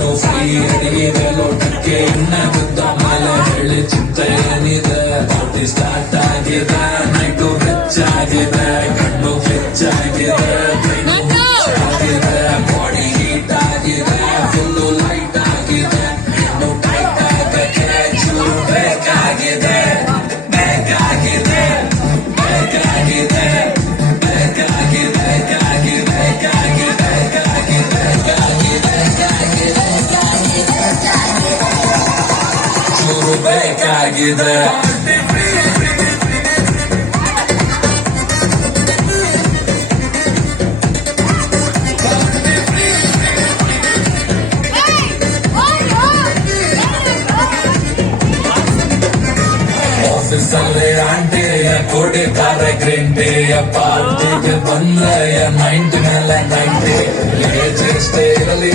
ಇನ್ನು ಫ್ರೀ ಅಡಿಗೆ ಲೋಟಕ್ಕೆ ಎಣ್ಣ ಬಿದ್ದ ಮೇಲೆ ಹೇಳಿ ಚಿಂತೆ ಏನಿದೆ ಪಾರ್ಟಿ ಸ್ಟಾರ್ಟ್ ಆಗಿದೆ ನೈಟು ಹೆಚ್ಚಾಗಿದೆ ಕಣ್ಣು ಹೆಚ್ಚಾಗಿದೆ ಬಾಡಿ ಹೀಟ್ ಆಗಿದೆ ಫುಲ್ಲು ಲೈಟ್ ಆಗಿದೆ ಇನ್ನು ಟೈಟ್ ಆಗಕ್ಕೆ ಚೂರು ಬೇಕಾಗಿದೆ ಬೇಕಾಗಿದೆ ಬೇಕಾಗಿದೆ ಚೂರು ಬೇಕಾಗಿದೆ ಆಫೀಸಲ್ಲಿ ಆಂಟಿಯ ಕೊಡಿದ್ದಾರೆ ಗ್ರೀನ್ ಟೀಯ ಪಾರ್ಟಿಗೆ ಬಂದ 90 ಮೇಲೆ 90 ಏಜ್ ಎಷ್ಟೇ ಇರಲಿ